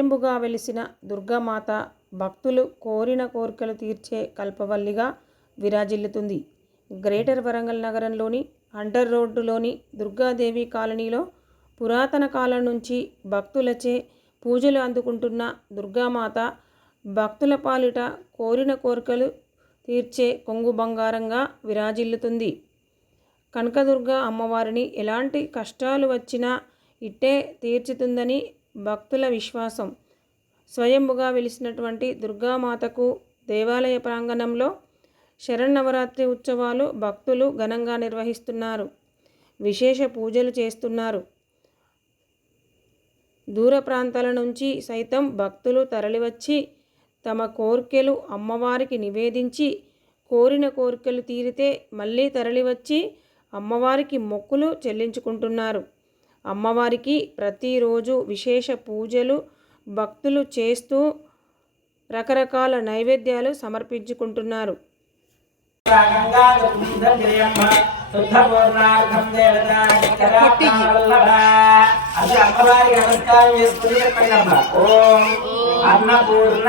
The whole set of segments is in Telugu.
స్వయంభుగా వెలిసిన దుర్గామాత భక్తులు కోరిన కోరికలు తీర్చే కల్పవల్లిగా విరాజిల్లుతుంది. గ్రేటర్ వరంగల్ నగరంలోని అండర్ రోడ్డులోని దుర్గాదేవి కాలనీలో పురాతన కాలం నుంచి భక్తులచే పూజలు అందుకుంటున్న దుర్గామాత భక్తుల పాలిట కోరిన కోరికలు తీర్చే కొంగు బంగారంగా విరాజిల్లుతుంది. కనకదుర్గ అమ్మవారిని ఎలాంటి కష్టాలు వచ్చినా ఇట్టే తీర్చుతుందని భక్తుల విశ్వాసం. స్వయంభుగా వెలిసినటువంటి దుర్గామాతకు దేవాలయ ప్రాంగణంలో శరన్నవరాత్రి ఉత్సవాలు భక్తులు ఘనంగా నిర్వహిస్తున్నారు. విశేష పూజలు చేస్తున్నారు. దూర ప్రాంతాల నుంచి సైతం భక్తులు తరలివచ్చి తమ కోరికలు అమ్మవారికి నివేదించి కోరిన కోరికలు తీరితే మళ్ళీ తరలివచ్చి అమ్మవారికి మొక్కులు చెల్లించుకుంటున్నారు. అమ్మవారికి ప్రతిరోజు విశేష పూజలు భక్తులు చేస్తూ రకరకాల నైవేద్యాలు సమర్పించుకుంటున్నారు. అన్నపూర్ణ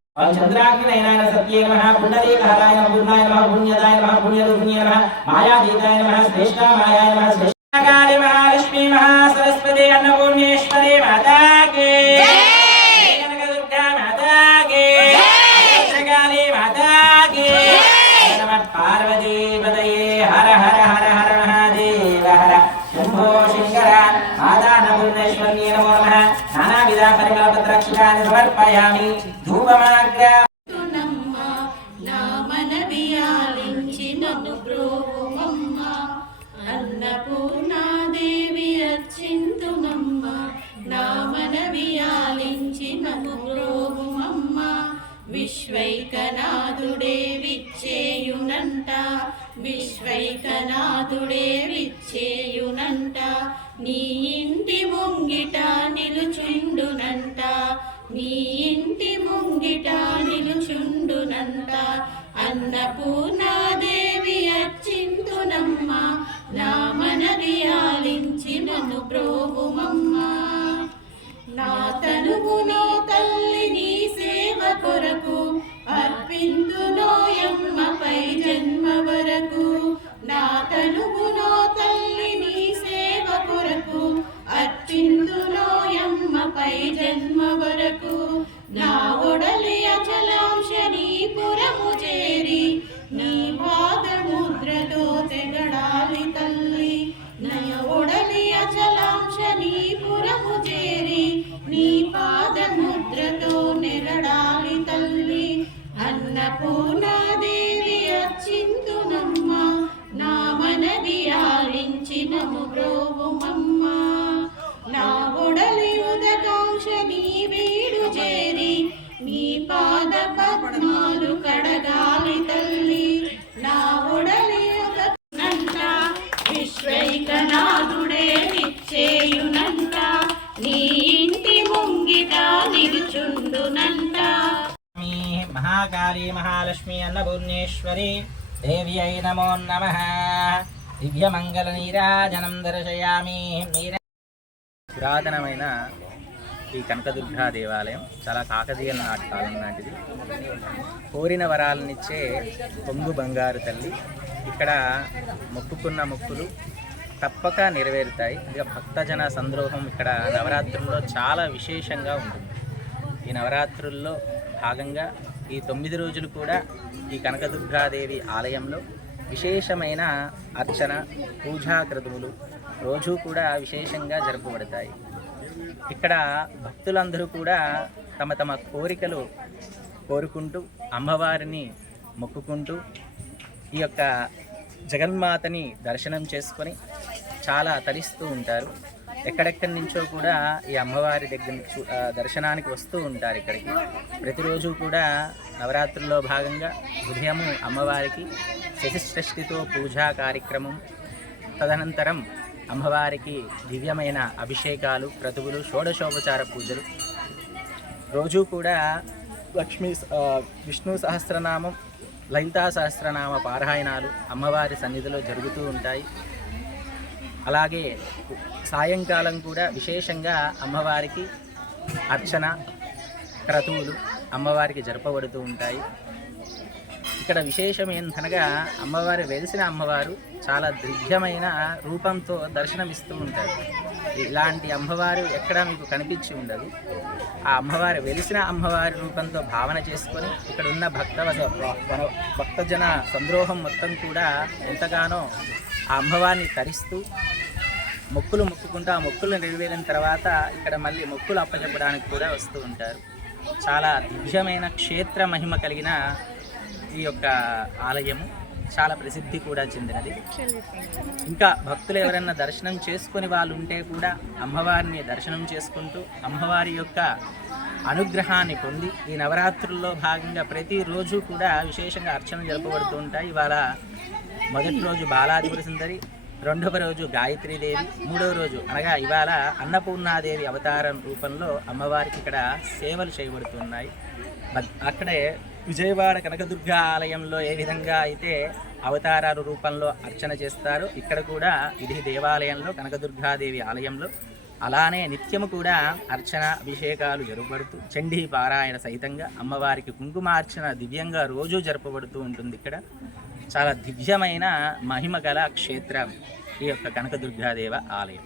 అభి చంద్రాగ్నినయనాయ సత్యే నమః పుండరీకారాయ నమః పూర్ణాయ నమః పుణ్యదాయ నమః పుణ్యరూపిణ్య నమః మాయాదీతాయ నమః శ్రేష్ఠామాయాయ నమః శ్రేష్ఠకాళి మహాలక్ష్మీ మహాసరస్వతి అన్నపూర్ణేశ్వరి మాతాకి కనకదుర్గా మాతాకి నమః హర హర హర హర మహాదేవ హర. శంభో శంకర ఆదానపూర్ణేశ్వర్యే నమో నమః. నానావిధ పరిమళపత్రక్షితాన్ని సమర్పయామి. ధూపమాగ్రా నమ్మ నా మనవి ఆలించి నన్ను అన్నపూర్ణాదేవి అచ్చింతునమ్మ నా మనవి ఆలించి నన్ను బ్రోవమ్మ విశ్వైకనాథుడే విచ్చేయునంట విశ్వైకనాథుడే విచ్చేయునంట నీ ఇంటి ముంగిట నిలుచుండునంట నీ ఆలించినము బ్రోవుమమ్మ నా ఒడలి ఉదకాంక్ష నీ వీడు చేరి నీ పాద పద్మాలు కడగాలి తల్లి. నా ఒడలి నంట విశ్వైకనాథుడే నిచ్చేయునంట. నీ ఇంటి ముంగిట నిలుచుండునంట. మీ మహాకాళీ మహాలక్ష్మి అన్నపూర్ణేశ్వరి దేవ్యై నమో నమ. దివ్యమంగళ నీరాజనం దర్శయామి పురాతనమైన ఈ కనకదుర్గా దేవాలయం చాలా కాకతీయ నాటి కాలం లాంటిది. కోరిన వరాలనిచ్చే పొంగు బంగారు తల్లి ఇక్కడ మొక్కుకున్న మొక్కులు తప్పక నెరవేరుతాయి. ఇక భక్తజన సంద్రోహం ఇక్కడ నవరాత్రుల్లో చాలా విశేషంగా ఉంటుంది. ఈ నవరాత్రుల్లో భాగంగా ఈ తొమ్మిది రోజులు కూడా ఈ కనకదుర్గాదేవి ఆలయంలో విశేషమైన అర్చన పూజా క్రతువులు రోజు కూడా విశేషంగా జరపబడతాయి. ఇక్కడ భక్తులందరూ కూడా తమ తమ కోరికలు కోరుకుంటూ అమ్మవారిని మొక్కుకుంటూ ఈ యొక్క జగన్మాతని దర్శనం చేసుకొని చాలా తరిస్తూ ఉంటారు. ఎక్కడెక్కడి నుంచో కూడా ఈ అమ్మవారి దగ్గర దర్శనానికి వస్తూ ఉంటారు ఇక్కడికి. ప్రతిరోజు కూడా నవరాత్రుల్లో భాగంగా ఉదయము అమ్మవారికి శశిష్టితో పూజా కార్యక్రమం తదనంతరం అమ్మవారికి దివ్యమైన అభిషేకాలు క్రతువులు షోడశోపచార పూజలు. రోజు కూడా లక్ష్మీ విష్ణు సహస్రనామం లలితా సహస్రనామ పారాయణాలు అమ్మవారి సన్నిధిలో జరుగుతూ ఉంటాయి. అలాగే సాయంకాలం కూడా విశేషంగా అమ్మవారికి అర్చన క్రతువులు అమ్మవారికి జరపబడుతూ ఉంటాయి. ఇక్కడ విశేషం ఏంటనగా అమ్మవారు వెలిసిన అమ్మవారు చాలా దివ్యమైన రూపంతో దర్శనమిస్తూ ఉంటారు. ఇలాంటి అమ్మవారు ఎక్కడ మీకు కనిపించి ఉండదు. ఆ అమ్మవారు వెలిసిన అమ్మవారి రూపంతో భావన చేసుకొని ఇక్కడ ఉన్న భక్త భక్తజన సంద్రోహం మొత్తం కూడా ఎంతగానో ఆ అమ్మవారిని తరిస్తూ మొక్కులు మొక్కుకుంటూ ఆ మొక్కులు నెరవేరిన తర్వాత ఇక్కడ మళ్ళీ మొక్కులు అప్పచెప్పడానికి కూడా వస్తూ ఉంటారు. చాలా దివ్యమైన క్షేత్ర మహిమ కలిగిన ఈ యొక్క ఆలయము. చాలా ప్రసిద్ధి కూడా చెందినది. ఇంకా భక్తులు ఎవరైనా దర్శనం చేసుకుని వాళ్ళు ఉంటే కూడా అమ్మవారిని దర్శనం చేసుకుంటూ అమ్మవారి యొక్క అనుగ్రహాన్ని పొంది ఈ నవరాత్రుల్లో భాగంగా ప్రతిరోజు కూడా విశేషంగా అర్చనలు జరపబడుతూ ఉంటాయి. ఇవాళ మొదటి రోజు బాలాదిపుర సుందరి రెండవ రోజు గాయత్రీదేవి మూడవ రోజు అనగా ఇవాళ అన్నపూర్ణాదేవి అవతారం రూపంలో అమ్మవారికి ఇక్కడ సేవలు చేయబడుతున్నాయి. అక్కడే విజయవాడ కనకదుర్గ ఆలయంలో ఏ విధంగా అయితే అవతారాల రూపంలో అర్చన చేస్తారు ఇక్కడ కూడా ఇది దేవాలయంలో కనకదుర్గాదేవి ఆలయంలో అలానే నిత్యము కూడా అర్చన అభిషేకాలు జరపబడుతూ చండీ పారాయణ సహితంగా అమ్మవారికి కుంకుమార్చన దివ్యంగా రోజు జరపబడుతూ ఉంటుంది ఇక్కడ. చాలా దివ్యమైన మహిమ గల క్షేత్రం. ఈ యొక్క కనకదుర్గాదేవ ఆలయం.